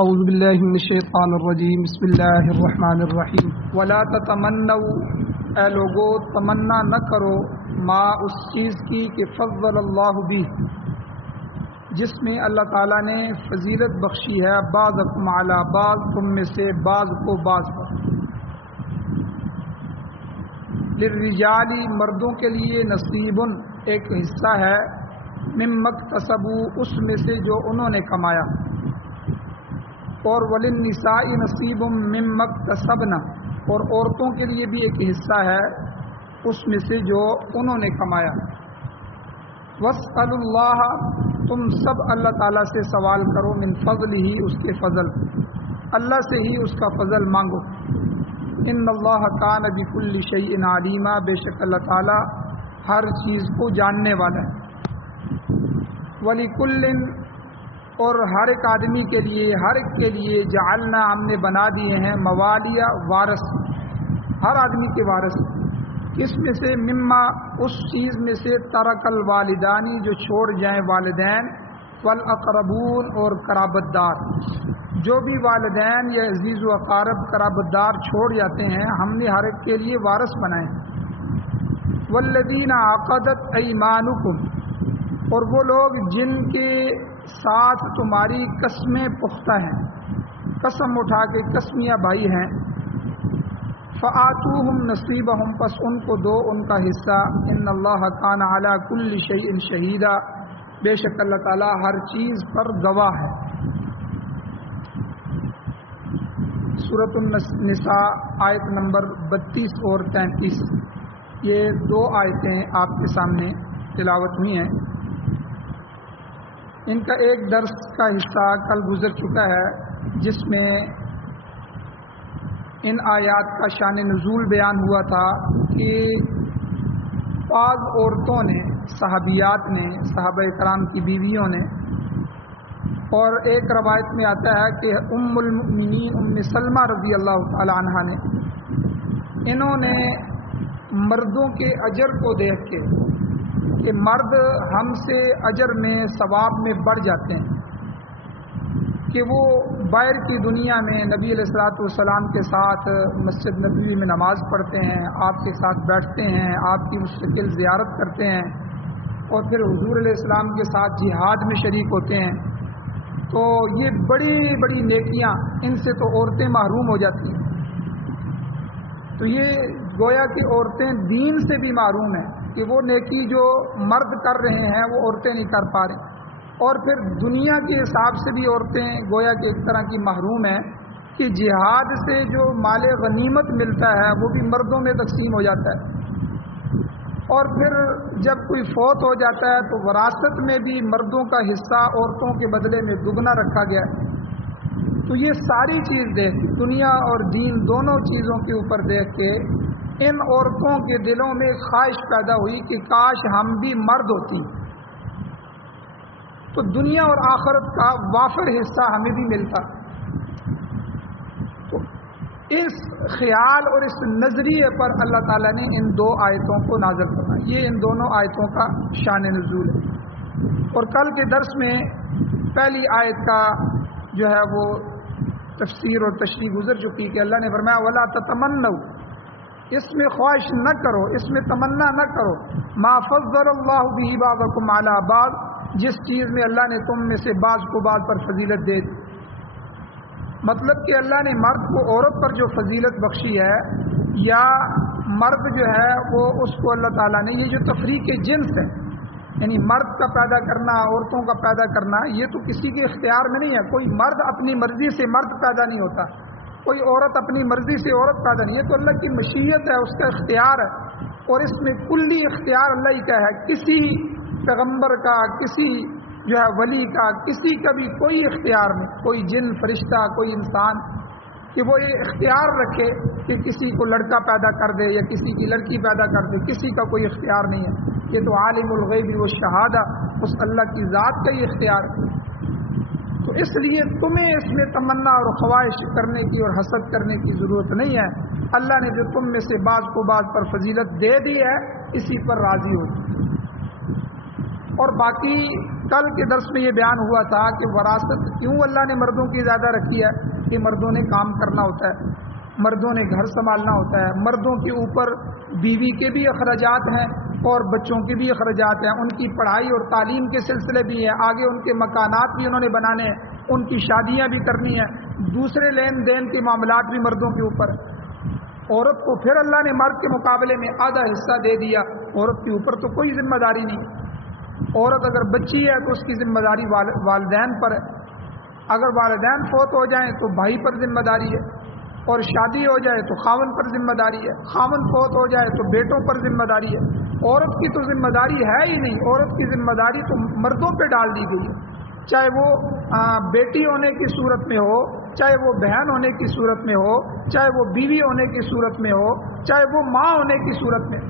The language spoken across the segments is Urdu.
اعوذ باللہ من الشیطان الرجیم بسم اللہ الرحمن الرحیم ولا تتمنوا، اے لوگو تمنا نہ کرو ما اس چیز کی کہ فضل اللہ بھی، جس میں اللہ تعالیٰ نے فضیلت بخشی ہے بعضکم علی بعض، تم میں سے بعض کو بعض پر۔ للرجال، مردوں کے لیے نصیب، ایک حصہ ہے، مما اکتسبوا، اس میں سے جو انہوں نے کمایا، اور وللنساء نصیب مما اکتسبن، اور عورتوں کے لیے بھی ایک حصہ ہے اس میں سے جو انہوں نے کمایا۔ واسألوا اللہ، تم سب اللہ تعالیٰ سے سوال کرو، من فضلہ، اس کے فضل، اللہ سے ہی اس کا فضل مانگو۔ ان اللہ کان بکل شیء علیما، بے شک اللہ تعالیٰ ہر چیز کو جاننے والا ہے۔ ولکل، اور ہر ایک آدمی کے لیے، ہر ایک کے لیے، جعلنا، ہم نے بنا دیے ہیں، موالیہ، وارث، ہر آدمی کے وارث، کس میں سے؟ مما، اس چیز میں سے، ترک الوالدانی، جو چھوڑ جائیں والدین، والاقربون، اور قرابت دار، جو بھی والدین یا عزیز و اقارب قرابت دار چھوڑ جاتے ہیں، ہم نے ہر ایک کے لیے وارث بنائے ہیں۔ والذین عقدت ایمانکم، اور وہ لوگ جن کے ساتھ تمہاری قسمیں پختہ ہیں، قسم اٹھا کے قسمیہ بھائی ہیں، فآتوہم نصیبہم، پس ان کو دو ان کا حصہ، ان اللہ کان علی کل شیء شہیدا، بے شک اللہ تعالیٰ ہر چیز پر گواہ ہے۔ سورۃ النساء آیت نمبر 32 اور 33، یہ دو آیتیں آپ کے سامنے تلاوت ہوئی ہیں۔ ان کا ایک درس کا حصہ کل گزر چکا ہے، جس میں ان آیات کا شان نزول بیان ہوا تھا کہ بعض عورتوں نے، صحابیات نے، صحابہ کرام کی بیویوں نے، اور ایک روایت میں آتا ہے کہ ام المؤمنین ام سلمہ رضی اللہ تعالی عنہا نے، انہوں نے مردوں کے اجر کو دیکھ کے کہ مرد ہم سے اجر میں، ثواب میں بڑھ جاتے ہیں، کہ وہ باہر کی دنیا میں نبی علیہ الصلوۃ والسلام کے ساتھ مسجد نبوی میں نماز پڑھتے ہیں، آپ کے ساتھ بیٹھتے ہیں، آپ کی مستقل زیارت کرتے ہیں، اور پھر حضور علیہ السلام کے ساتھ جہاد میں شریک ہوتے ہیں، تو یہ بڑی بڑی نیکیاں ان سے تو عورتیں محروم ہو جاتی ہیں۔ تو یہ گویا کہ عورتیں دین سے بھی محروم ہیں، کہ وہ نیکی جو مرد کر رہے ہیں وہ عورتیں نہیں کر پا رہی، اور پھر دنیا کے حساب سے بھی عورتیں گویا کہ ایک طرح کی محروم ہیں، کہ جہاد سے جو مال غنیمت ملتا ہے وہ بھی مردوں میں تقسیم ہو جاتا ہے، اور پھر جب کوئی فوت ہو جاتا ہے تو وراثت میں بھی مردوں کا حصہ عورتوں کے بدلے میں دگنا رکھا گیا ہے۔ تو یہ ساری چیز دیکھ، دنیا اور دین دونوں چیزوں کے اوپر دیکھ کے ان عورتوں کے دلوں میں خواہش پیدا ہوئی کہ کاش ہم بھی مرد ہوتی، تو دنیا اور آخرت کا وافر حصہ ہمیں بھی ملتا۔ تو اس خیال اور اس نظریے پر اللہ تعالیٰ نے ان دو آیتوں کو نازل فرمایا۔ یہ ان دونوں آیتوں کا شان نزول ہے۔ اور کل کے درس میں پہلی آیت کا جو ہے وہ تفسیر اور تشریح گزر چکی کہ اللہ نے فرمایا وَلَا تَتَمَنَّوْا، اس میں خواہش نہ کرو، اس میں تمنا نہ کرو، ما فضل اللہ بہ بعضکم علی بعض، جس چیز میں اللہ نے تم میں سے بعض کو بعض پر فضیلت دے دی۔ مطلب کہ اللہ نے مرد کو عورت پر جو فضیلت بخشی ہے، یا مرد جو ہے وہ اس کو اللہ تعالیٰ نے، یہ جو تفریق جنس ہے، یعنی مرد کا پیدا کرنا، عورتوں کا پیدا کرنا، یہ تو کسی کے اختیار میں نہیں ہے۔ کوئی مرد اپنی مرضی سے مرد پیدا نہیں ہوتا، کوئی عورت اپنی مرضی سے عورت پیدا نہیں ہے، تو اللہ کی مشیت ہے، اس کا اختیار ہے، اور اس میں کلی اختیار اللہ ہی کا ہے۔ کسی پیغمبر کا، کسی جو ہے ولی کا، کسی کا بھی کوئی اختیار نہیں، کوئی جن، فرشتہ، کوئی انسان، کہ وہ یہ اختیار رکھے کہ کسی کو لڑکا پیدا کر دے یا کسی کی لڑکی پیدا کر دے، کسی کا کوئی اختیار نہیں ہے۔ یہ تو عالم الغیب والشہادہ، اس اللہ کی ذات کا ہی اختیار ہے۔ تو اس لیے تمہیں اس میں تمنا اور خواہش کرنے کی اور حسد کرنے کی ضرورت نہیں ہے۔ اللہ نے جو تم میں سے بعض کو بعض پر فضیلت دے دی ہے، اسی پر راضی ہو۔ اور باقی کل کے درس میں یہ بیان ہوا تھا کہ وراثت کیوں اللہ نے مردوں کی زیادہ رکھی ہے کہ مردوں نے کام کرنا ہوتا ہے، مردوں نے گھر سنبھالنا ہوتا ہے، مردوں کے اوپر بیوی کے بھی اخراجات ہیں اور بچوں کے بھی اخراجات ہیں، ان کی پڑھائی اور تعلیم کے سلسلے بھی ہیں، آگے ان کے مکانات بھی انہوں نے بنانے ہیں، ان کی شادیاں بھی کرنی ہیں، دوسرے لین دین کے معاملات بھی مردوں کے اوپر۔ عورت کو پھر اللہ نے مرد کے مقابلے میں آدھا حصہ دے دیا، عورت کے اوپر تو کوئی ذمہ داری نہیں۔ عورت اگر بچی ہے تو اس کی ذمہ داری والدین پر ہے، اگر والدین فوت ہو جائیں تو بھائی پر ذمہ داری ہے، اور شادی ہو جائے تو خاوند پر ذمہ داری ہے، خاوند فوت ہو جائے تو بیٹوں پر ذمہ داری ہے۔ عورت کی تو ذمہ داری ہے ہی نہیں، عورت کی ذمہ داری تو مردوں پہ ڈال دی گئی ہے، چاہے وہ بیٹی ہونے کی صورت میں ہو، چاہے وہ بہن ہونے کی صورت میں ہو، چاہے وہ بیوی ہونے کی صورت میں ہو، چاہے وہ ماں ہونے کی صورت میں۔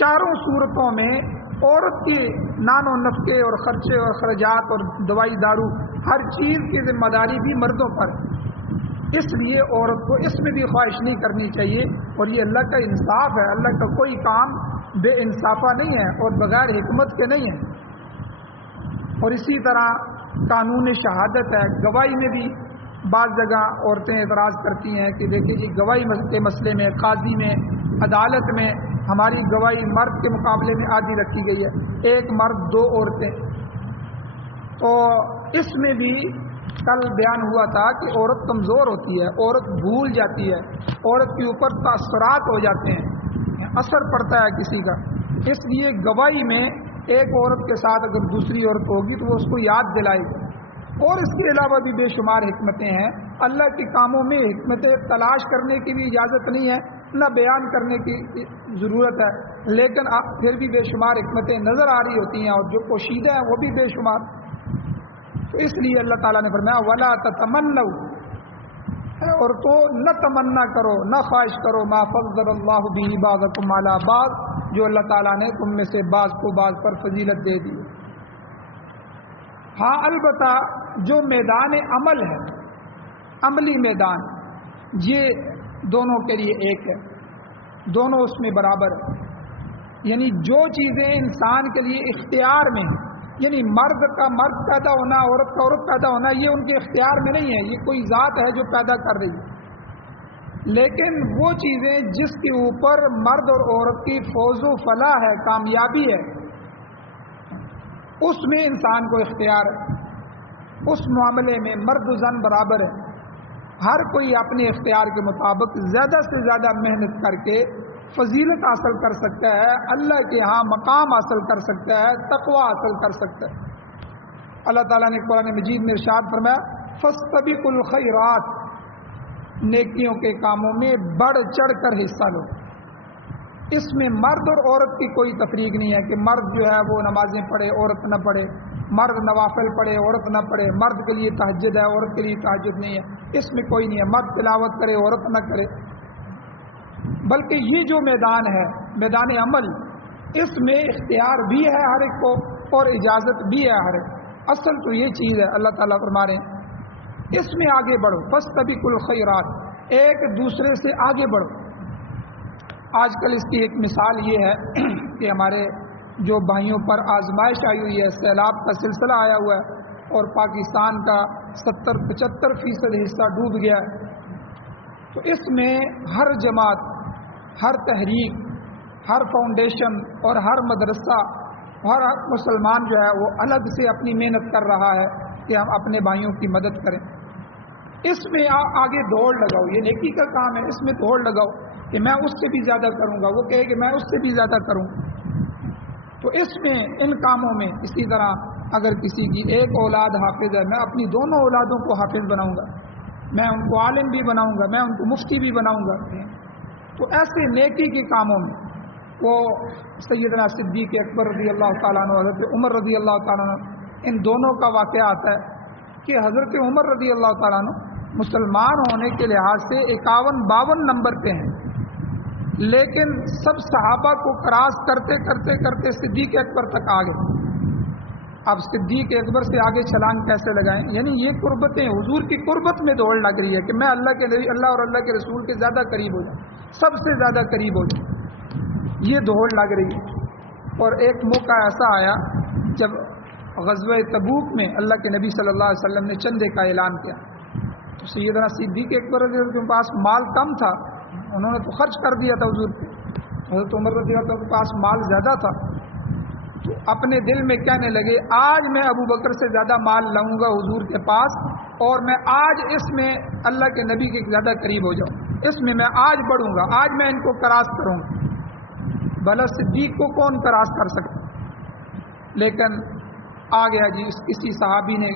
چاروں صورتوں میں عورت کی نان و نفقے اور خرچے اور اخراجات اور دوائی دارو ہر چیز کی ذمہ داری بھی مردوں پر ہے۔ اس لیے عورت کو اس میں بھی خواہش نہیں کرنی چاہیے، اور یہ اللہ کا انصاف ہے، اللہ کا کوئی کام بے انصافہ نہیں ہے اور بغیر حکمت کے نہیں ہے۔ اور اسی طرح قانون شہادت ہے، گواہی میں بھی بعض جگہ عورتیں اعتراض کرتی ہیں کہ دیکھیں جی گواہی کے مسئلے میں قاضی میں عدالت میں ہماری گواہی مرد کے مقابلے میں آدھی رکھی گئی ہے، ایک مرد دو عورتیں۔ تو اس میں بھی کل بیان ہوا تھا کہ عورت کمزور ہوتی ہے، عورت بھول جاتی ہے، عورت کے اوپر تاثرات ہو جاتے ہیں، اثر پڑتا ہے کسی کا۔ اس لیے گواہی میں ایک عورت کے ساتھ اگر دوسری عورت ہوگی تو وہ اس کو یاد دلائے گی۔ اور اس کے علاوہ بھی بے شمار حکمتیں ہیں، اللہ کے کاموں میں حکمتیں تلاش کرنے کی بھی اجازت نہیں ہے، نہ بیان کرنے کی ضرورت ہے، لیکن پھر بھی بے شمار حکمتیں نظر آ رہی ہوتی ہیں، اور جو پوشیدہ ہیں وہ بھی بے شمار۔ تو اس لیے اللہ تعالیٰ نے فرمایا وَلَا تَتَمَنَّوْا، اور تو نہ تمنا کرو، نہ خواہش کرو ما فضل اللہ بہ بعضکم علی بعض، جو اللہ تعالیٰ نے تم میں سے بعض کو بعض پر فضیلت دے دی۔ ہاں البتہ جو میدان عمل ہے، عملی میدان، یہ دونوں کے لیے ایک ہے، دونوں اس میں برابر ہے۔ یعنی جو چیزیں انسان کے لیے اختیار میں ہیں، یعنی مرد کا مرد پیدا ہونا، عورت کا عورت پیدا ہونا، یہ ان کے اختیار میں نہیں ہے، یہ کوئی ذات ہے جو پیدا کر رہی ہے۔ لیکن وہ چیزیں جس کے اوپر مرد اور عورت کی فوز و فلاح ہے، کامیابی ہے، اس میں انسان کو اختیار ہے، اس معاملے میں مرد و زن برابر ہے۔ ہر کوئی اپنے اختیار کے مطابق زیادہ سے زیادہ محنت کر کے فضیلت حاصل کر سکتا ہے، اللہ کے ہاں مقام حاصل کر سکتا ہے، تقوی حاصل کر سکتا ہے۔ اللہ تعالیٰ نے قرآن مجید میں ارشاد فرمایا فاستبقوا الخیرات، نیکیوں کے کاموں میں بڑھ چڑھ کر حصہ لو۔ اس میں مرد اور عورت کی کوئی تفریق نہیں ہے کہ مرد جو ہے وہ نمازیں پڑھے عورت نہ پڑھے، مرد نوافل پڑھے عورت نہ پڑھے، مرد کے لیے تہجد ہے عورت کے لیے تہجد نہیں ہے، اس میں کوئی نہیں ہے، مرد تلاوت کرے عورت نہ کرے۔ بلکہ یہ جو میدان ہے، میدان عمل، اس میں اختیار بھی ہے ہر ایک کو اور اجازت بھی ہے ہر ایک۔ اصل تو یہ چیز ہے، اللہ تعالیٰ فرما رہے ہیں اس میں آگے بڑھو، فاستبقوا الخیرات، ایک دوسرے سے آگے بڑھو۔ آج کل اس کی ایک مثال یہ ہے کہ ہمارے جو بھائیوں پر آزمائش آئی ہوئی ہے، سیلاب کا سلسلہ آیا ہوا ہے اور پاکستان کا 70-75% حصہ ڈوب گیا ہے۔ تو اس میں ہر جماعت، ہر تحریک، ہر فاؤنڈیشن اور ہر مدرسہ، ہر مسلمان جو ہے وہ الگ سے اپنی محنت کر رہا ہے کہ ہم اپنے بھائیوں کی مدد کریں۔ اس میں آگے دوڑ لگاؤ، یہ نیکی کا کام ہے، اس میں دوڑ لگاؤ کہ میں اس سے بھی زیادہ کروں گا، وہ کہے کہ میں اس سے بھی زیادہ کروں۔ تو اس میں ان کاموں میں اسی طرح اگر کسی کی ایک اولاد حافظ ہے، میں اپنی دونوں اولادوں کو حافظ بناؤں گا، میں ان کو عالم بھی بناؤں گا، میں ان کو مفتی بھی بناؤں گا۔ تو ایسے نیکی کے کاموں میں وہ سیدنا صدیق اکبر رضی اللہ تعالیٰ عنہ، حضرت عمر رضی اللہ تعالیٰ عنہ، ان دونوں کا واقعہ آتا ہے کہ حضرت عمر رضی اللہ تعالیٰ عنہ مسلمان ہونے کے لحاظ سے 51-52 نمبر پہ ہیں، لیکن سب صحابہ کو کراس کرتے کرتے کرتے صدیق اکبر تک آ گئے۔ اب صدیق اکبر سے آگے چھلانگ کیسے لگائیں؟ یعنی یہ قربتیں، حضور کی قربت میں دوڑ لگ رہی ہے کہ میں اللہ کے نبی، اللہ اور اللہ کے رسول کے زیادہ قریب ہو جاؤں، سب سے زیادہ قریب ہو جاؤں، یہ دوڑ لگ رہی ہے۔ اور ایک موقع ایسا آیا جب غزوہ تبوک میں اللہ کے نبی صلی اللہ علیہ وسلم نے چندے کا اعلان کیا، تو سیدنا صدیق اکبر رضی اللہ عنہ کے پاس مال کم تھا، انہوں نے تو خرچ کر دیا تھا حضور پہ. حضرت عمر رضی اللہ عنہ کے پاس مال زیادہ تھا، تو اپنے دل میں کہنے لگے آج میں ابو بکر سے زیادہ مال لاؤں گا حضور کے پاس، اور میں آج اس میں اللہ کے نبی کے زیادہ قریب ہو جاؤں، اس میں آج بڑھوں گا، آج میں ان کو کراس کروں گا. بھلا صدیق کو کون کراس کر سکتا؟ لیکن آ گیا جی. کسی صحابی نے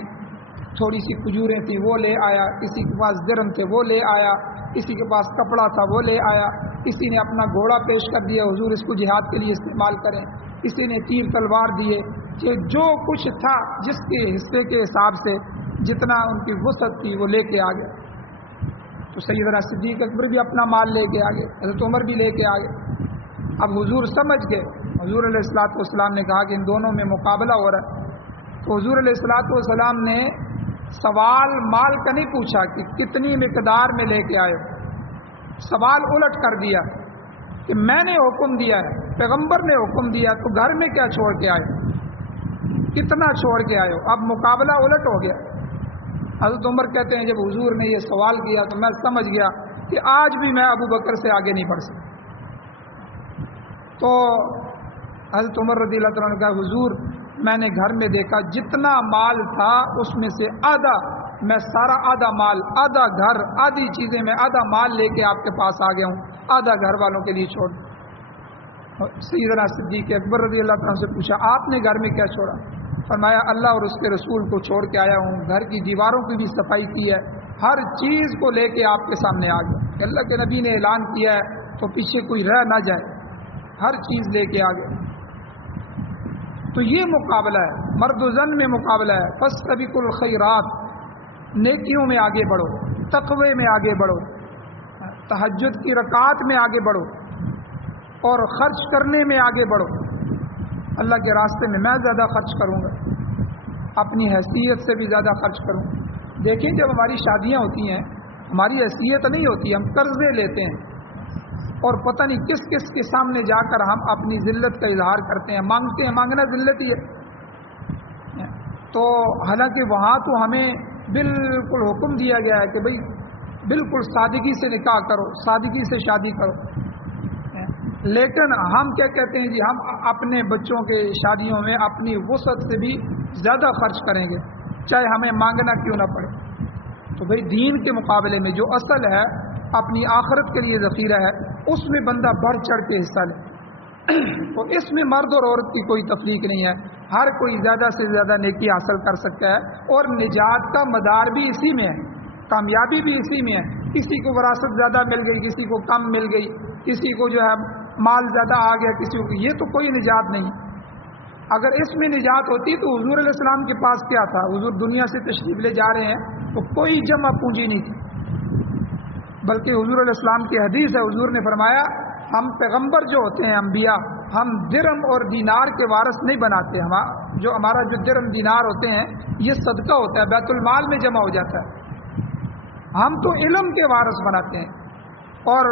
تھوڑی سی کھجوریں تھی وہ لے آیا، کسی کے پاس درم تھے وہ لے آیا، کسی کے پاس کپڑا تھا وہ لے آیا، کسی نے اپنا گھوڑا پیش کر دیا حضور اس کو جہاد کے لیے استعمال کریں، کسی نے تیر تلوار دیے، کہ جو کچھ تھا جس کے حصے کے حساب سے جتنا ان کی وسعت تھی وہ لے کے آ گئے. تو سیدنا صدیق اکبر بھی اپنا مال لے کے آ گئے، حضرت عمر بھی لے کے آ گئے. اب حضور سمجھ گئے، حضور علیہ الصلوۃ والسلام نے کہا کہ ان دونوں میں مقابلہ ہو رہا ہے. تو حضور علیہ الصلوۃ والسلام نے سوال مال کا نہیں پوچھا کہ کتنی مقدار میں لے کے آئے، سوال الٹ کر دیا کہ میں نے حکم دیا ہے، پیغمبر نے حکم دیا، تو گھر میں کیا چھوڑ کے آئے، کتنا چھوڑ کے آئے ہو. اب مقابلہ الٹ ہو گیا. حضرت عمر کہتے ہیں جب حضور نے یہ سوال کیا تو میں سمجھ گیا کہ آج بھی میں ابو بکر سے آگے نہیں بڑھ سکتا. تو حضرت عمر رضی اللہ عنہ نے کہا حضور میں نے گھر میں دیکھا جتنا مال تھا اس میں سے آدھا میں سارا آدھا مال، آدھا گھر، آدھی چیزیں میں آدھا مال لے کے آپ کے پاس آ گیا ہوں، آدھا گھر والوں کے لیے چھوڑ. سیدنا صدیق اکبر رضی اللہ عنہ سے پوچھا آپ نے گھر میں کیا چھوڑا؟ فرمایا اللہ اور اس کے رسول کو چھوڑ کے آیا ہوں، گھر کی دیواروں کی بھی صفائی کی ہے، ہر چیز کو لے کے آپ کے سامنے آ گیا. اللہ کے نبی نے اعلان کیا ہے تو پیچھے کوئی رہ نہ جائے، ہر چیز لے کے آ گئے. تو یہ مقابلہ ہے، مرد و زن میں مقابلہ ہے. فاستبقوا الخیرات، نیکیوں میں آگے بڑھو، تقوی میں آگے بڑھو، تہجد کی رکعات میں آگے بڑھو، اور خرچ کرنے میں آگے بڑھو. اللہ کے راستے میں زیادہ خرچ کروں گا، اپنی حیثیت سے بھی زیادہ خرچ کروں. دیکھیں جب ہماری شادیاں ہوتی ہیں ہماری حیثیت نہیں ہوتی، ہم قرضے لیتے ہیں اور پتہ نہیں کس کس کے سامنے جا کر ہم اپنی ذلت کا اظہار کرتے ہیں، مانگتے ہیں. مانگنا ذلت ہی ہے. تو حالانکہ وہاں تو ہمیں بالکل حکم دیا گیا ہے کہ بھئی بالکل سادگی سے نکاح کرو، سادگی سے شادی کرو. لیکن ہم کیا کہتے ہیں جی ہم اپنے بچوں کے شادیوں میں اپنی وسعت سے بھی زیادہ خرچ کریں گے چاہے ہمیں مانگنا کیوں نہ پڑے. تو بھئی دین کے مقابلے میں جو اصل ہے اپنی آخرت کے لیے ذخیرہ ہے اس میں بندہ بڑھ چڑھ کے حصہ لے. تو اس میں مرد اور عورت کی کوئی تفریق نہیں ہے، ہر کوئی زیادہ سے زیادہ نیکی حاصل کر سکتا ہے، اور نجات کا مدار بھی اسی میں ہے، کامیابی بھی اسی میں ہے. کسی کو وراثت زیادہ مل گئی، کسی کو کم مل گئی، کسی کو جو ہے مال زیادہ آ گیا، کسی کو، یہ تو کوئی نجات نہیں. اگر اس میں نجات ہوتی تو حضور علیہ السلام کے پاس کیا تھا؟ حضور دنیا سے تشریف لے جا رہے ہیں تو کوئی جمع پونجی نہیں تھی، بلکہ حضور علیہ السلام کی حدیث ہے، حضور نے فرمایا ہم پیغمبر جو ہوتے ہیں انبیاء، ہم درم اور دینار کے وارث نہیں بناتے. ہمارا جو درم دینار ہوتے ہیں یہ صدقہ ہوتا ہے، بیت المال میں جمع ہو جاتا ہے. ہم تو علم کے وارث بناتے ہیں، اور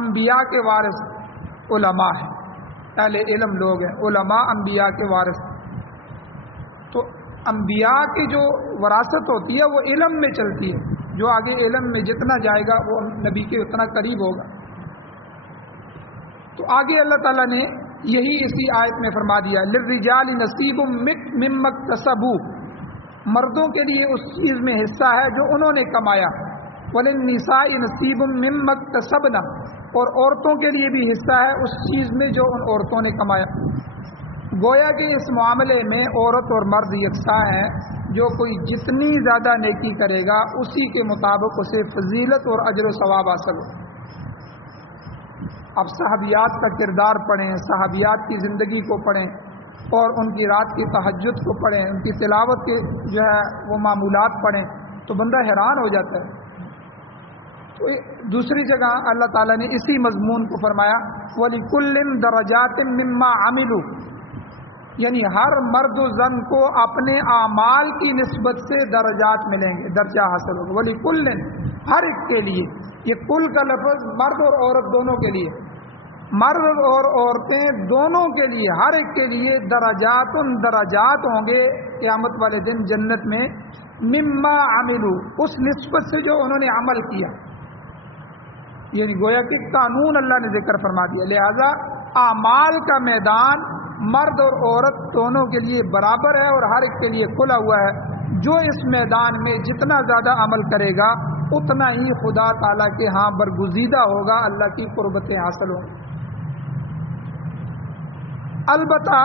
انبیاء کے وارث علماء ہیں، اہل علم لوگ ہیں، علماء انبیاء کے وارث. تو انبیاء کی جو وراثت ہوتی ہے وہ علم میں چلتی ہے، جو آگے علم میں جتنا جائے گا وہ نبی کے اتنا قریب ہوگا. تو آگے اللہ تعالیٰ نے یہی اسی آیت میں فرما دیا للرجال نصیب مما اکتسبوا، مردوں کے لیے اس چیز میں حصہ ہے جو انہوں نے کمایا، وللنساء نصیب مما اکتسبنا، اور عورتوں کے لیے بھی حصہ ہے اس چیز میں جو ان عورتوں نے کمایا. گویا کہ اس معاملے میں عورت اور مرد یکساں ہیں، جو کوئی جتنی زیادہ نیکی کرے گا اسی کے مطابق اسے فضیلت اور اجر و ثواب حاصل ہو. اب صحابیات کا کردار پڑھیں، صحابیات کی زندگی کو پڑھیں، اور ان کی رات کی تہجد کو پڑھیں، ان کی تلاوت کے جو ہے وہ معمولات پڑھیں تو بندہ حیران ہو جاتا ہے. تو دوسری جگہ اللہ تعالیٰ نے اسی مضمون کو فرمایا وَلِكُلٍّ دَرَجَاتٍ مِّمَّا عَمِلُوا، یعنی ہر مرد و زن کو اپنے اعمال کی نسبت سے درجات ملیں گے، درجہ حاصل ہوگا. وَلِكُلٍّ، ہر ایک کے لیے. یہ کل کا لفظ مرد اور عورت دونوں کے لیے، مرد اور عورتیں دونوں کے لیے، ہر ایک کے لیے درجات ہوں گے قیامت والے دن جنت میں مما عملو، اس نسبت سے جو انہوں نے عمل کیا، یعنی گویا کہ قانون اللہ نے ذکر فرما دیا. لہذا اعمال کا میدان مرد اور عورت دونوں کے لیے برابر ہے اور ہر ایک کے لیے کھلا ہوا ہے. جو اس میدان میں جتنا زیادہ عمل کرے گا اتنا ہی خدا تعالیٰ کے ہاں برگزیدہ ہوگا، اللہ کی قربتیں حاصل ہوں. البتہ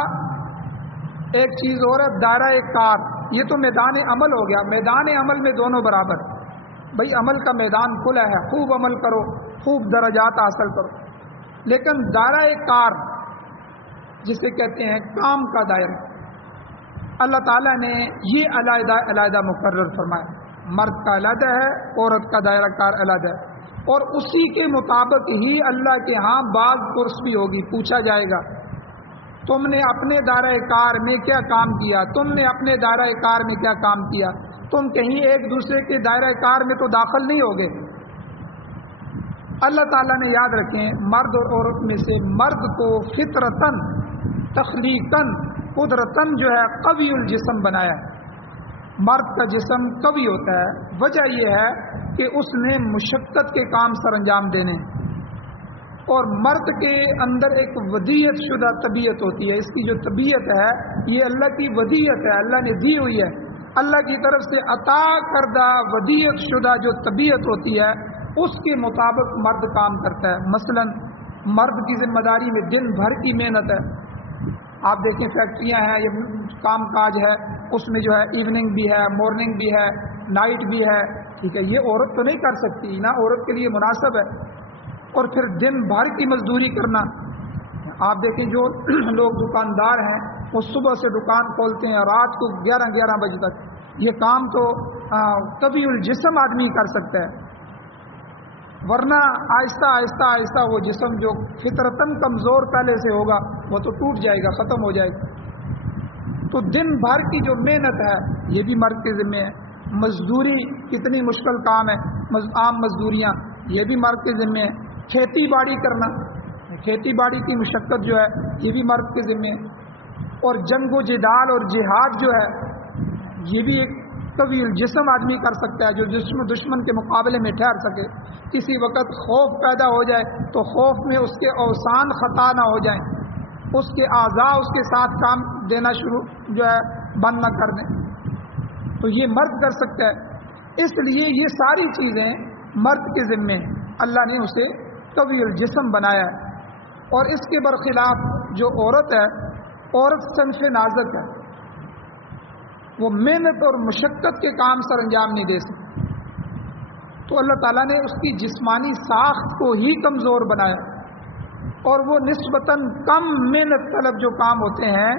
ایک چیز اور ہے، دائرہ کار. یہ تو میدان عمل ہو گیا، میدان عمل میں دونوں برابر. بھئی عمل کا میدان کھلا ہے، خوب عمل کرو، خوب درجات حاصل کرو. لیکن دائرہ کار جسے کہتے ہیں کام کا دائرہ، اللہ تعالیٰ نے یہ علیحدہ علیحدہ مقرر فرمایا. مرد کا علیحدہ ہے، عورت کا دائرہ کار علیحدہ ہے، اور اسی کے مطابق ہی اللہ کے ہاں بعض کورس بھی ہوگی. پوچھا جائے گا تم نے اپنے دائرہ کار میں کیا کام کیا، تم نے اپنے دائرہ کار میں کیا کام کیا. تم کہیں ایک دوسرے کے دائرہ کار میں تو داخل نہیں ہوگے. اللہ تعالیٰ نے یاد رکھیں مرد اور عورت میں سے مرد کو فطرتاً تخلیقاً قدرتاً جو ہے قوی الجسم بنایا ہے. مرد کا جسم قوی ہوتا ہے، وجہ یہ ہے کہ اس نے مشقت کے کام سر انجام دینے، اور مرد کے اندر ایک ودیعت شدہ طبیعت ہوتی ہے. اس کی جو طبیعت ہے یہ اللہ کی ودیعت ہے، اللہ نے دی ہوئی ہے. اللہ کی طرف سے عطا کردہ ودیعت شدہ جو طبیعت ہوتی ہے اس کے مطابق مرد کام کرتا ہے. مثلا مرد کی ذمہ داری میں دن بھر کی محنت ہے. آپ دیکھیں فیکٹریاں ہیں، یہ کام کاج ہے، اس میں جو ہے ایوننگ بھی ہے، مارننگ بھی ہے، نائٹ بھی ہے. ٹھیک ہے، یہ عورت تو نہیں کر سکتی، نہ عورت کے لیے مناسب ہے. اور پھر دن بھر کی مزدوری کرنا. آپ دیکھیں جو لوگ دکاندار ہیں وہ صبح سے دکان کھولتے ہیں رات کو 11 بجے تک. یہ کام تو کبھی الجسم آدمی کر سکتا ہے، ورنہ آہستہ آہستہ آہستہ وہ جسم جو فطرتاً کمزور پہلے سے ہوگا وہ تو ٹوٹ جائے گا، ختم ہو جائے گا. تو دن بھر کی جو محنت ہے یہ بھی مرد کے ذمہ ہے. مزدوری کتنی مشکل کام ہے، عام مزدوریاں، یہ بھی مرد کے ذمہ ہے. کھیتی باڑی کرنا، کھیتی باڑی کی مشقت جو ہے یہ بھی مرد کے ذمہ ہے. اور جنگ و جدال اور جہاد جو ہے یہ بھی ایک قوی الجسم آدمی کر سکتا ہے جو دشمن کے مقابلے میں ٹھہر سکے. کسی وقت خوف پیدا ہو جائے تو خوف میں اس کے اوسان خطا نہ ہو جائیں، اس کے اعضاء اس کے ساتھ کام دینا شروع جو ہے بند نہ کر دیں، تو یہ مرد کر سکتا ہے. اس لیے یہ ساری چیزیں مرد کے ذمے ہیں. اللہ نے اسے قوی الجسم بنایا ہے. اور اس کے برخلاف جو عورت ہے، عورت صنف نازک ہے، وہ محنت اور مشقت کے کام سر انجام نہیں دے سکتی. تو اللہ تعالیٰ نے اس کی جسمانی ساخت کو ہی کمزور بنایا، اور وہ نسبتاً کم محنت طلب جو کام ہوتے ہیں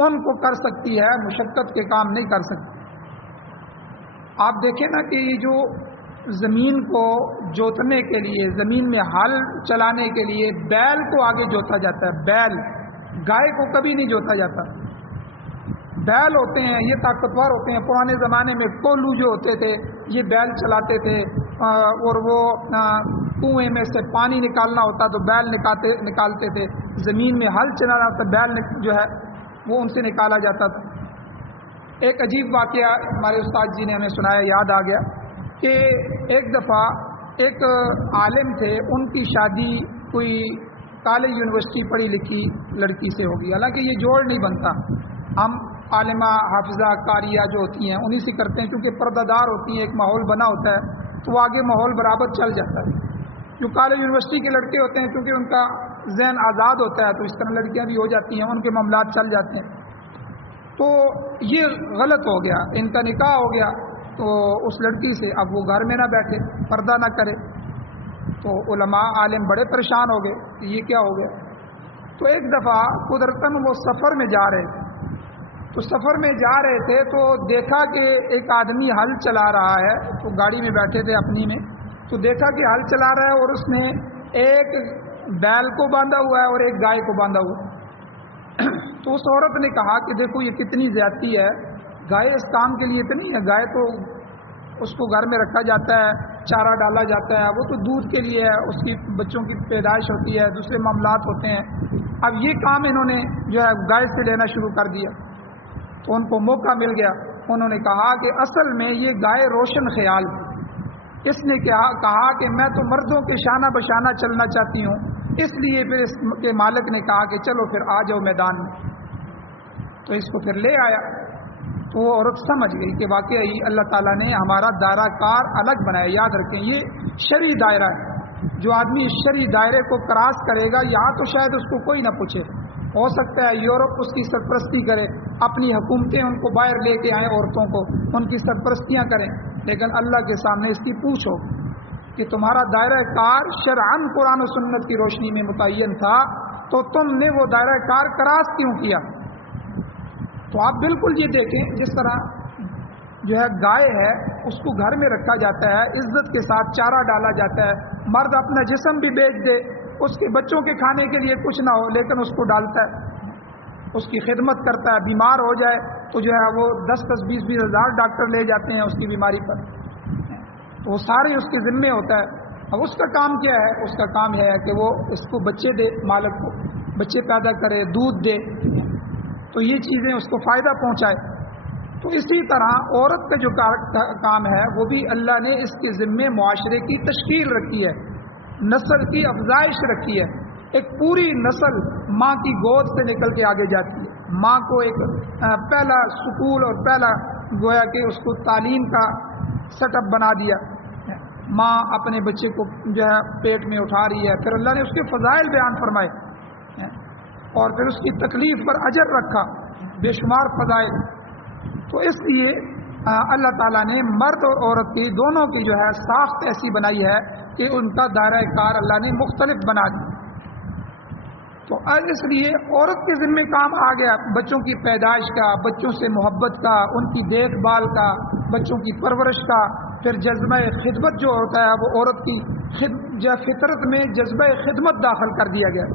ان کو کر سکتی ہے، مشقت کے کام نہیں کر سکتی. آپ دیکھیں نا کہ جو زمین کو جوتنے کے لیے، زمین میں ہل چلانے کے لیے بیل کو آگے جوتا جاتا ہے. بیل، گائے کو کبھی نہیں جوتا جاتا. بیل ہوتے ہیں، یہ طاقتور ہوتے ہیں. پرانے زمانے میں کولو جو ہوتے تھے یہ بیل چلاتے تھے، اور وہ کنویں میں سے پانی نکالنا ہوتا تو بیل نکالتے تھے. زمین میں ہل چلانا ہوتا بیل جو ہے وہ ان سے نکالا جاتا تھا. ایک عجیب واقعہ ہمارے استاد جی نے ہمیں سنایا، یاد آ گیا کہ ایک دفعہ ایک عالم تھے، ان کی شادی کوئی کالج یونیورسٹی پڑھی لکھی لڑکی سے ہوگی. حالانکہ یہ جوڑ نہیں بنتا، ہم عالمہ حافظہ قاریہ جو ہوتی ہیں انہی سے کرتے ہیں، کیونکہ پردہ دار ہوتی ہیں، ایک ماحول بنا ہوتا ہے تو وہ آگے ماحول برابر چل جاتا ہے. جو کالج یونیورسٹی کے لڑکے ہوتے ہیں کیونکہ ان کا ذہن آزاد ہوتا ہے تو اس طرح لڑکیاں بھی ہو جاتی ہیں، ان کے معاملات چل جاتے ہیں. تو یہ غلط ہو گیا، ان کا نکاح ہو گیا تو اس لڑکی سے. اب وہ گھر میں نہ بیٹھے، پردہ نہ کرے، تو علماء عالم بڑے پریشان ہو گئے کہ یہ کیا ہو گیا. تو ایک دفعہ قدرتاً وہ سفر میں جا رہے تھے، تو سفر میں جا رہے تھے تو دیکھا کہ ایک آدمی ہل چلا رہا ہے. تو گاڑی میں بیٹھے تھے اپنی میں، تو دیکھا کہ ہل چلا رہا ہے اور اس نے ایک بیل کو باندھا ہوا ہے اور ایک گائے کو باندھا ہوا ہے. تو اس عورت نے کہا کہ دیکھو یہ کتنی زیادتی ہے، گائے اس کام کے لیے تو نہیں ہے، گائے تو اس کو گھر میں رکھا جاتا ہے، چارہ ڈالا جاتا ہے، وہ تو دودھ کے لیے ہے، اس کی بچوں کی پیدائش ہوتی ہے، دوسرے معاملات ہوتے ہیں. اب یہ کام انہوں نے جو ہے گائے سے لینا شروع کر دیا. تو ان کو موقع مل گیا. انہوں نے کہا کہ اصل میں یہ گائے روشن خیال تھی. اس نے کہا کہ میں تو مردوں کے شانہ بشانہ چلنا چاہتی ہوں, اس لیے پھر اس کے مالک نے کہا کہ چلو پھر آ جاؤ میدان میں. تو اس کو پھر لے آیا. تو وہ عورت سمجھ گئی کہ واقعی اللہ تعالیٰ نے ہمارا دائرہ کار الگ بنایا. یاد رکھیں یہ شرعی دائرہ ہے. جو آدمی اس شرعی دائرے کو کراس کرے گا یہاں تو شاید اس کو کوئی نہ پوچھے. ہو سکتا ہے یورپ اس کی سرپرستی کرے, اپنی حکومتیں ان کو باہر لے کے آئیں, عورتوں کو ان کی سرپرستیاں کریں, لیکن اللہ کے سامنے اس کی پوچھ ہو کہ تمہارا دائرہ کار شرعاً قرآن و سنت کی روشنی میں متعین تھا, تو تم نے وہ دائرہ کار کراس کیوں کیا؟ تو آپ بالکل یہ دیکھیں, جس طرح جو ہے گائے ہے اس کو گھر میں رکھا جاتا ہے, عزت کے ساتھ چارہ ڈالا جاتا ہے, مرد اپنا جسم بھی بیچ دے, اس کے بچوں کے کھانے کے لیے کچھ نہ ہو لیکن اس کو ڈالتا ہے, اس کی خدمت کرتا ہے. بیمار ہو جائے تو جو ہے وہ 10-20 ہزار ڈاکٹر لے جاتے ہیں اس کی بیماری پر, تو وہ سارے اس کے ذمے ہوتا ہے. اب اس کا کام کیا ہے؟ اس کا کام یہ ہے کہ وہ اس کو بچے دے, مالک کو بچے پیدا کرے, دودھ دے, تو یہ چیزیں اس کو فائدہ پہنچائے. تو اسی طرح عورت کا جو کام ہے وہ بھی اللہ نے اس کے ذمے معاشرے کی تشکیل رکھی ہے, نسل کی افزائش رکھی ہے. ایک پوری نسل ماں کی گود سے نکل کے آگے جاتی ہے. ماں کو ایک پہلا سکول اور پہلا گویا کہ اس کو تعلیم کا سیٹ اپ بنا دیا. ماں اپنے بچے کو جو ہے پیٹ میں اٹھا رہی ہے, پھر اللہ نے اس کے فضائل بیان فرمائے اور پھر اس کی تکلیف پر اجر رکھا, بے شمار فضائل. تو اس لیے اللہ تعالیٰ نے مرد اور عورت کی دونوں کی جو ہے ساخت ایسی بنائی ہے کہ ان کا دائرہ کار اللہ نے مختلف بنا دی. تو اس لیے عورت کے ذمہ کام آ گیا بچوں کی پیدائش کا, بچوں سے محبت کا, ان کی دیکھ بھال کا, بچوں کی پرورش کا. پھر جذبہ خدمت جو ہوتا ہے وہ عورت کی فطرت میں جذبہ خدمت داخل کر دیا گیا.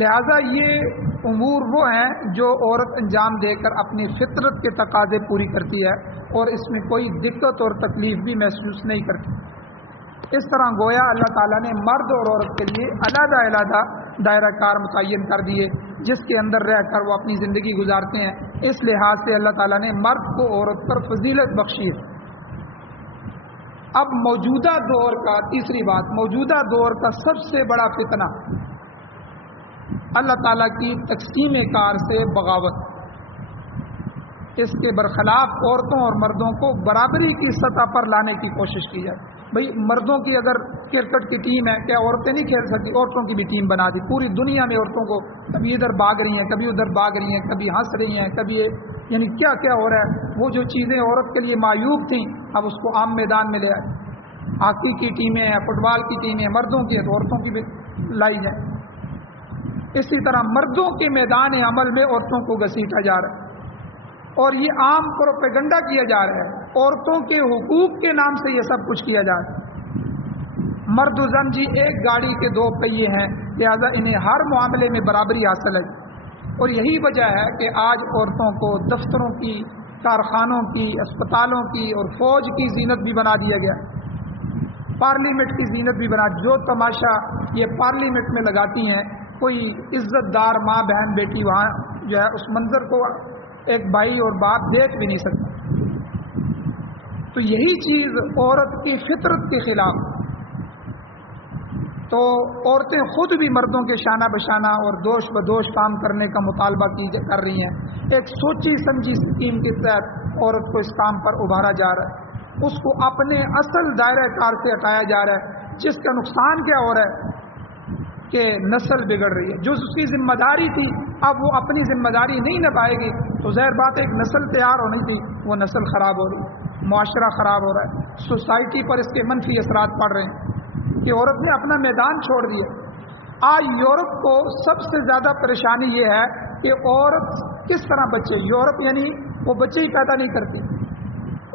لہذا یہ امور وہ ہیں جو عورت انجام دے کر اپنی فطرت کے تقاضے پوری کرتی ہے اور اس میں کوئی دقت اور تکلیف بھی محسوس نہیں کرتی. اس طرح گویا اللہ تعالیٰ نے مرد اور عورت کے لیے علیحدہ علیحدہ دائرہ کار متعین کر دیے جس کے اندر رہ کر وہ اپنی زندگی گزارتے ہیں. اس لحاظ سے اللہ تعالیٰ نے مرد کو عورت پر فضیلت بخشی ہے. اب موجودہ دور کا تیسری بات, موجودہ دور کا سب سے بڑا فتنہ اللہ تعالیٰ کی تقسیم کار سے بغاوت. اس کے برخلاف عورتوں اور مردوں کو برابری کی سطح پر لانے کی کوشش کی جائے. بھئی مردوں کی اگر کرکٹ کی ٹیم ہے, کیا عورتیں نہیں کھیل سکتی؟ عورتوں کی بھی ٹیم بنا دی. پوری دنیا میں عورتوں کو کبھی ادھر بھاگ رہی ہیں, کبھی ادھر بھاگ رہی ہیں, کبھی ہنس رہی ہیں, کبھی یعنی کیا کیا ہو رہا ہے. وہ جو چیزیں عورت کے لیے معیوب تھیں اب اس کو عام میدان میں لے آئے. ہاکی کی ٹیمیں ہیں, فٹ بال کی ٹیمیں, مردوں کی ہے تو عورتوں کی بھی لائی جائیں. اسی طرح مردوں کے میدان عمل میں عورتوں کو گھسیٹا جا رہا ہے اور یہ عام پروپیگنڈا کیا جا رہا ہے. عورتوں کے حقوق کے نام سے یہ سب کچھ کیا جا رہا ہے. مرد و زن جی ایک گاڑی کے دو پہیے ہیں, لہذا انہیں ہر معاملے میں برابری حاصل ہے. اور یہی وجہ ہے کہ آج عورتوں کو دفتروں کی, کارخانوں کی, اسپتالوں کی اور فوج کی زینت بھی بنا دیا گیا, پارلیمنٹ کی زینت بھی بنا. جو تماشا یہ پارلیمنٹ میں لگاتی ہیں, کوئی عزت دار ماں بہن بیٹی وہاں جو ہے اس منظر کو ایک بھائی اور باپ دیکھ بھی نہیں سکتا. تو یہی چیز عورت کی فطرت کے خلاف. تو عورتیں خود بھی مردوں کے شانہ بشانہ اور دوش بدوش کام کرنے کا مطالبہ کر رہی ہیں. ایک سوچی سمجھی اسکیم کے تحت عورت کو اس کام پر ابھارا جا رہا ہے. اس کو اپنے اصل دائرہ کار سے ہٹایا جا رہا ہے, جس کا نقصان کیا ہو رہا ہے کہ نسل بگڑ رہی ہے. جو اس کی ذمہ داری تھی اب وہ اپنی ذمہ داری نہیں نبھائے گی تو ظاہر بات ایک نسل تیار ہونی تھی, وہ نسل خراب ہو رہی ہے, معاشرہ خراب ہو رہا ہے, سوسائٹی پر اس کے منفی اثرات پڑ رہے ہیں کہ عورت نے اپنا میدان چھوڑ دیا. آج یورپ کو سب سے زیادہ پریشانی یہ ہے کہ عورت کس طرح بچے, یورپ یعنی وہ بچے ہی پیدا نہیں کرتی,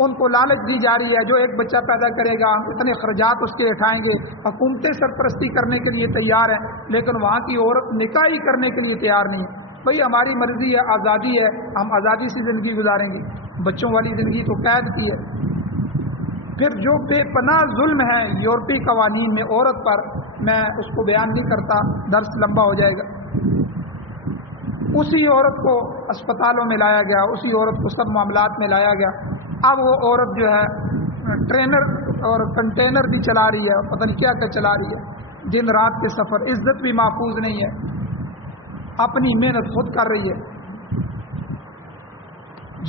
ان کو لالچ دی جا رہی ہے جو ایک بچہ پیدا کرے گا اتنے خرچات اس کے اٹھائیں گے. حکومتیں سرپرستی کرنے کے لیے تیار ہیں لیکن وہاں کی عورت نکاح ہی کرنے کے لیے تیار نہیں. بھئی ہماری مرضی ہے, آزادی ہے, ہم آزادی سے زندگی گزاریں گے, بچوں والی زندگی تو قید کی ہے. پھر جو بے پناہ ظلم ہے یورپی قوانین میں عورت پر, میں اس کو بیان نہیں کرتا, درس لمبا ہو جائے گا. اسی عورت کو اسپتالوں میں لایا گیا، اسی عورت کو سب معاملات میں لایا گیا۔ اب وہ عورت جو ہے ٹرینر اور کنٹینر بھی چلا رہی ہے، پتہ نہیں کیا کیا چلا رہی ہے، دن رات کے سفر، عزت بھی محفوظ نہیں ہے، اپنی محنت خود کر رہی ہے۔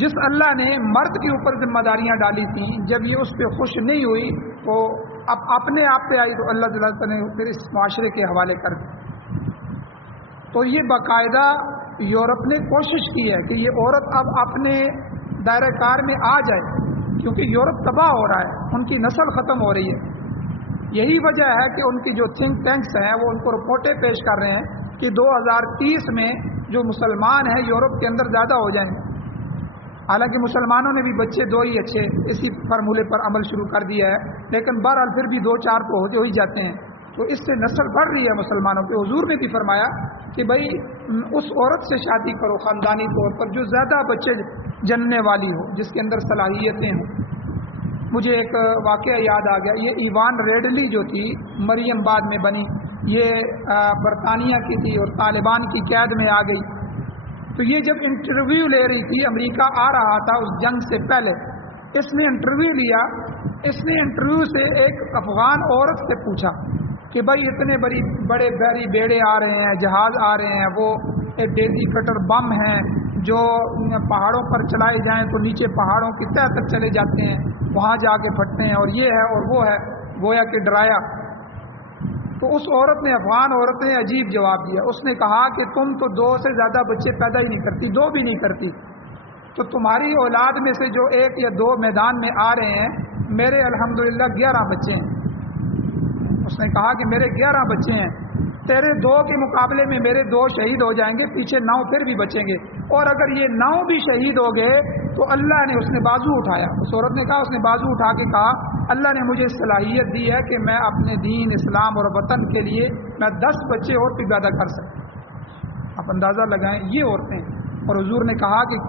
جس اللہ نے مرد کے اوپر ذمہ داریاں ڈالی تھیں، جب یہ اس پہ خوش نہیں ہوئی تو اب اپنے آپ پہ آئی تو اللہ تعالیٰ نے پھر اس معاشرے کے حوالے کر دی۔ تو یہ باقاعدہ یورپ نے کوشش کی ہے کہ یہ عورت اب اپنے دائرہ کار میں آ جائے، کیونکہ یورپ تباہ ہو رہا ہے، ان کی نسل ختم ہو رہی ہے۔ یہی وجہ ہے کہ ان کی جو تھنک ٹینکس ہیں وہ ان کو رپورٹیں پیش کر رہے ہیں کہ 2030 میں جو مسلمان ہیں یورپ کے اندر زیادہ ہو جائیں گے۔ حالانکہ مسلمانوں نے بھی بچے دو ہی اچھے اسی فارمولے پر عمل شروع کر دیا ہے، لیکن بہرحال پھر بھی 2-4 تو ہو ہی جاتے ہیں، تو اس سے نسل بڑھ رہی ہے مسلمانوں کے۔ حضور نے بھی فرمایا کہ بھائی اس عورت سے شادی کرو خاندانی طور پر جو زیادہ بچے جننے والی ہو، جس کے اندر صلاحیتیں ہوں۔ مجھے ایک واقعہ یاد آ گیا، یہ ایوان ریڈلی جو تھی، مریم بعد میں بنی، یہ برطانیہ کی تھی اور طالبان کی قید میں آ گئی۔ تو یہ جب انٹرویو لے رہی تھی، امریکہ آ رہا تھا اس جنگ سے پہلے، اس نے انٹرویو لیا، اس نے انٹرویو سے ایک افغان عورت سے پوچھا کہ بھائی اتنے بڑے بحری بیڑے آ رہے ہیں، جہاز آ رہے ہیں، وہ ایک ڈیزی کٹر بم ہیں جو پہاڑوں پر چلائے جائیں تو نیچے پہاڑوں کی تہہ تک چلے جاتے ہیں، وہاں جا کے پھٹتے ہیں، اور یہ ہے اور وہ ہے، گویا کہ ڈرایا۔ تو اس عورت نے، افغان عورت نے عجیب جواب دیا، اس نے کہا کہ تم تو 2 سے زیادہ بچے پیدا ہی نہیں کرتی، 2 بھی نہیں کرتی، تو تمہاری اولاد میں سے جو 1 یا 2 میدان میں آ رہے ہیں، میرے الحمدللہ 11 بچے ہیں۔ اس نے کہا کہ میرے 11 بچے ہیں، تیرے 2 کے مقابلے میں میرے 2 شہید ہو جائیں گے، پیچھے 9 پھر بھی بچیں گے، اور اگر یہ 9 بھی شہید ہو گئے تو اللہ نے، اس نے بازو اٹھایا، اس عورت نے کہا، اس نے بازو اٹھا کے کہا اللہ نے مجھے صلاحیت دی ہے کہ میں اپنے دین اسلام اور وطن کے لیے میں 10 بچے اور بھی پیدا کر سکتا۔ آپ اندازہ لگائیں یہ عورتیں، اور حضور نے کہا کہ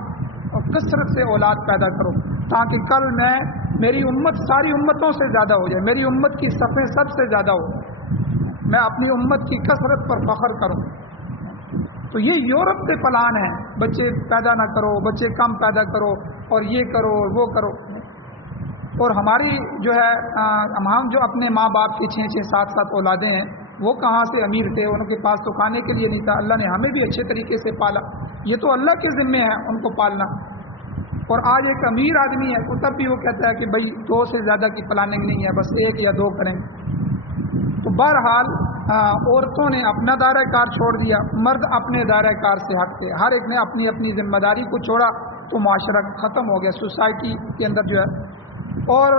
کثرت سے اولاد پیدا کرو تاکہ کل میں، میری امت ساری امتوں سے زیادہ ہو جائے، میری امت کی صفیں سب سے زیادہ ہو، میں اپنی امت کی کثرت پر فخر کروں۔ تو یہ یورپ کے پلان ہیں، بچے پیدا نہ کرو، بچے کم پیدا کرو، اور یہ کرو اور وہ کرو۔ اور ہماری جو ہے ہم جو اپنے ماں باپ کی 6-6 7-7 اولادیں ہیں، وہ کہاں سے امیر تھے، ان کے پاس تو کھانے کے لیے نہیں تھا، اللہ نے ہمیں بھی اچھے طریقے سے پالا، یہ تو اللہ کے ذمے ہے ان کو پالنا۔ اور آج ایک امیر آدمی ہے تو تب بھی وہ کہتا ہے کہ بھائی 2 سے زیادہ کی پلاننگ نہیں ہے، بس 1 یا 2 کریں۔ تو بہرحال عورتوں نے اپنا دائرہ کار چھوڑ دیا، مرد اپنے دائرہ کار سے ہٹ کے، ہر ایک نے اپنی اپنی ذمہ داری کو چھوڑا، تو معاشرہ ختم ہو گیا، سوسائٹی کے اندر جو ہے۔ اور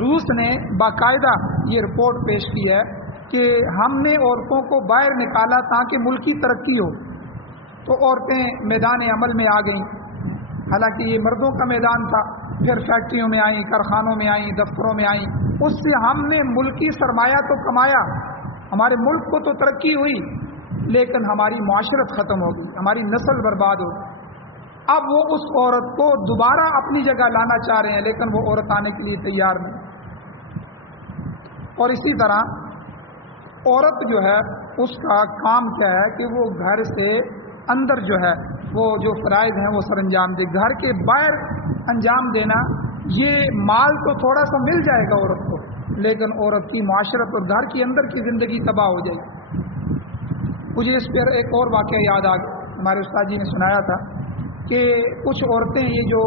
روس نے باقاعدہ یہ رپورٹ پیش کی ہے کہ ہم نے عورتوں کو باہر نکالا تاکہ ملکی ترقی ہو، تو عورتیں میدان عمل میں آ گئیں، حالانکہ یہ مردوں کا میدان تھا، پھر فیکٹریوں میں آئیں، کارخانوں میں آئیں، دفتروں میں آئیں، اس سے ہم نے ملکی سرمایہ تو کمایا، ہمارے ملک کو تو ترقی ہوئی، لیکن ہماری معاشرت ختم ہو گئی، ہماری نسل برباد ہو گئی۔ اب وہ اس عورت کو دوبارہ اپنی جگہ لانا چاہ رہے ہیں، لیکن وہ عورت آنے کے لیے تیار نہیں۔ اور اسی طرح عورت جو ہے اس کا کام کیا ہے کہ وہ گھر سے اندر جو ہے وہ جو فرائض ہیں وہ سر انجام دے، گھر کے باہر انجام دینا، یہ مال تو تھوڑا سا مل جائے گا عورت کو، لیکن عورت کی معاشرت اور گھر کے اندر کی زندگی تباہ ہو جائے گی۔ مجھے اس پر ایک اور واقعہ یاد آ گیا، ہمارے استاد جی نے سنایا تھا کہ کچھ عورتیں یہ جو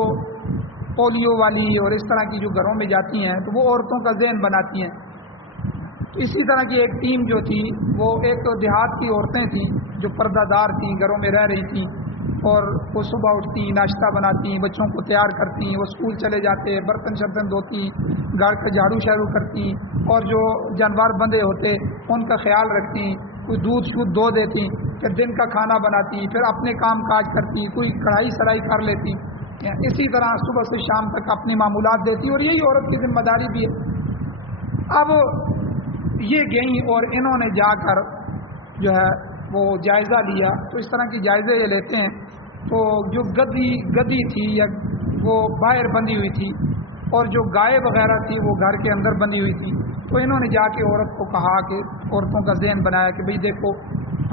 پولیو والی اور اس طرح کی جو گھروں میں جاتی ہیں تو وہ عورتوں کا ذہن بناتی ہیں۔ اسی طرح کی ایک ٹیم جو تھی، وہ ایک تو دیہات کی عورتیں تھیں جو پردہ دار تھیں، گھروں میں رہ رہی تھیں، اور وہ صبح اٹھتی، ناشتہ بناتی، بچوں کو تیار کرتی، وہ اسکول چلے جاتے، برتن شرتن دھوتی، گھر کا جھاڑو شاڑو کرتی، اور جو جانور بندے ہوتے ان کا خیال رکھتی، کوئی دودھ شودھ دو دیتی، پھر دن کا کھانا بناتی، پھر اپنے کام کاج کرتی، کوئی کڑھائی سلائی کر لیتی، اسی طرح صبح سے شام تک اپنی معمولات دیتی، اور یہی عورت کی ذمہ داری بھی ہے۔ اب یہ گئیں اور انہوں نے جا کر جو ہے وہ جائزہ لیا، تو اس طرح کی جائزے یہ لیتے ہیں، تو جو گدی تھی یا وہ باہر بندھی ہوئی تھی، اور جو گائے وغیرہ تھی وہ گھر کے اندر بندھی ہوئی تھی، تو انہوں نے جا کے عورت کو کہا کہ عورتوں کا ذہن بنایا کہ بھئی دیکھو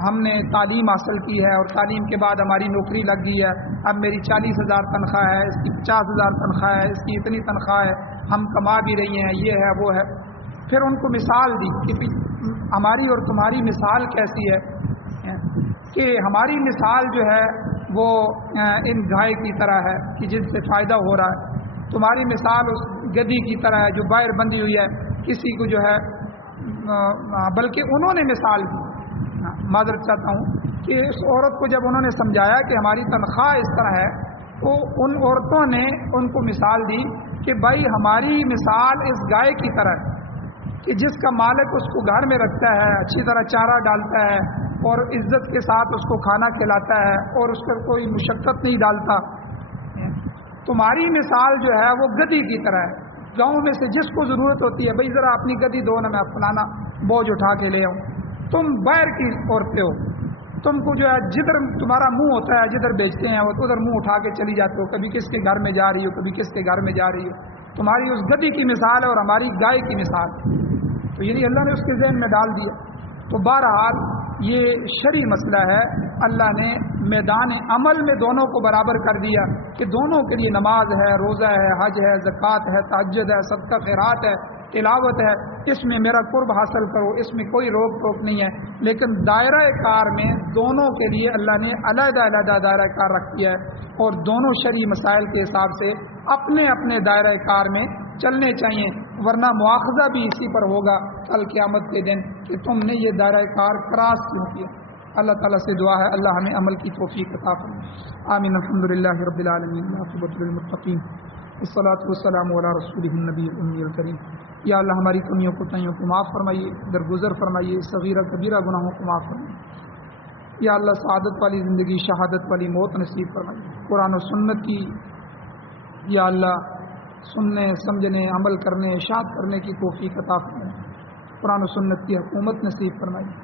ہم نے تعلیم حاصل کی ہے اور تعلیم کے بعد ہماری نوکری لگ گئی ہے، اب میری 40,000 تنخواہ ہے، اس کی 50,000 تنخواہ ہے، اس کی اتنی تنخواہ ہے، ہم کما بھی رہی ہیں، یہ ہے وہ ہے۔ پھر ان کو مثال دی کہ ہماری اور تمہاری مثال کیسی ہے، کہ ہماری مثال جو ہے وہ ان گائے کی طرح ہے کہ جن سے فائدہ ہو رہا ہے، تمہاری مثال اس گدی کی طرح ہے جو باہر بندھی ہوئی ہے، کسی کو جو ہے بلکہ انہوں نے مثال دی، معذرت چاہتا ہوں کہ اس عورت کو جب انہوں نے سمجھایا کہ ہماری تنخواہ اس طرح ہے، تو ان عورتوں نے ان کو مثال دی کہ بھائی ہماری مثال اس گائے کی طرح ہے کہ جس کا مالک اس کو گھر میں رکھتا ہے، اچھی طرح چارہ ڈالتا ہے اور عزت کے ساتھ اس کو کھانا کھلاتا ہے اور اس پر کوئی مشقت نہیں ڈالتا۔ تمہاری مثال جو ہے وہ گدی کی طرح ہے، گاؤں میں سے جس کو ضرورت ہوتی ہے بھائی ذرا اپنی گدی دو نا، میں فلانا بوجھ اٹھا کے لے آؤں۔ تم باہر کی عورتیں ہو، تم کو جو ہے جدھر تمہارا منہ ہوتا ہے، جدھر بیچتے ہیں وہ ادھر منہ اٹھا کے چلی جاتے ہو، کبھی کس کے گھر میں جا رہی ہو، کبھی کس کے گھر میں جا رہی ہو۔ تمہاری اس گدی کی مثال ہے اور ہماری گائے کی مثال، تو یعنی اللہ نے اس کے ذہن میں ڈال دیا۔ تو بہرحال یہ شرعی مسئلہ ہے، اللہ نے میدان عمل میں دونوں کو برابر کر دیا کہ دونوں کے لیے نماز ہے، روزہ ہے، حج ہے، زکوٰۃ ہے، تہجد ہے، صدقہ خیرات ہے، تلاوت ہے، اس میں میرا قرب حاصل کرو، اس میں کوئی روک ٹوک نہیں ہے۔ لیکن دائرہ کار میں دونوں کے لیے اللہ نے علیحدہ علیحدہ دائرہ کار رکھ دیا ہے اور دونوں شرعی مسائل کے حساب سے اپنے اپنے دائرہ کار میں چلنے چاہیے، ورنہ مواخذہ بھی اسی پر ہوگا کل قیامت کے دن کہ تم نے یہ دائرہ کار کراس کیوں کیا۔ اللہ تعالیٰ سے دعا ہے اللہ ہمیں عمل کی توفیق عطا فرمائے۔ آمین۔ الحمدللہ رب العالمین، والعاقبۃ للمتقین، والصلاۃ والسلام علی رسولہ النبی الامی الکریم۔ یا اللہ ہماری کمیوں کوتاہیوں کو معاف فرمائیے، درگزر فرمائیے، صغیرہ کبیرہ گناہوں کو معاف فرمائیے۔ یا اللہ سعادت والی زندگی، شہادت والی موت نصیب فرمائیے۔ قرآن و سنت کی یا اللہ سننے، سمجھنے، عمل کرنے، اشاعت کرنے کی توفیق عطا فرمائیے۔ قرآن و سنت کی حکومت نصیب فرمائیے۔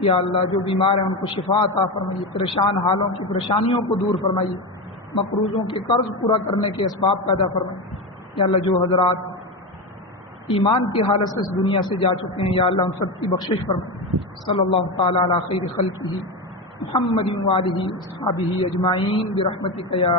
یا اللہ جو بیمار ہیں ان کو شفا عطا فرمائیے، پریشان حالوں کی پریشانیوں کو دور فرمائیے، مقروضوں کے قرض پورا کرنے کے اسباب پیدا فرمائیے۔ یا اللہ جو حضرات ایمان کی حالت سے اس دنیا سے جا چکے ہیں یا اللہ ان سب کی بخشش فرمائے۔ صلی اللہ تعالی علی خیر خلقہ محمد و آلہ اصحابہ اجمعین برحمتک یا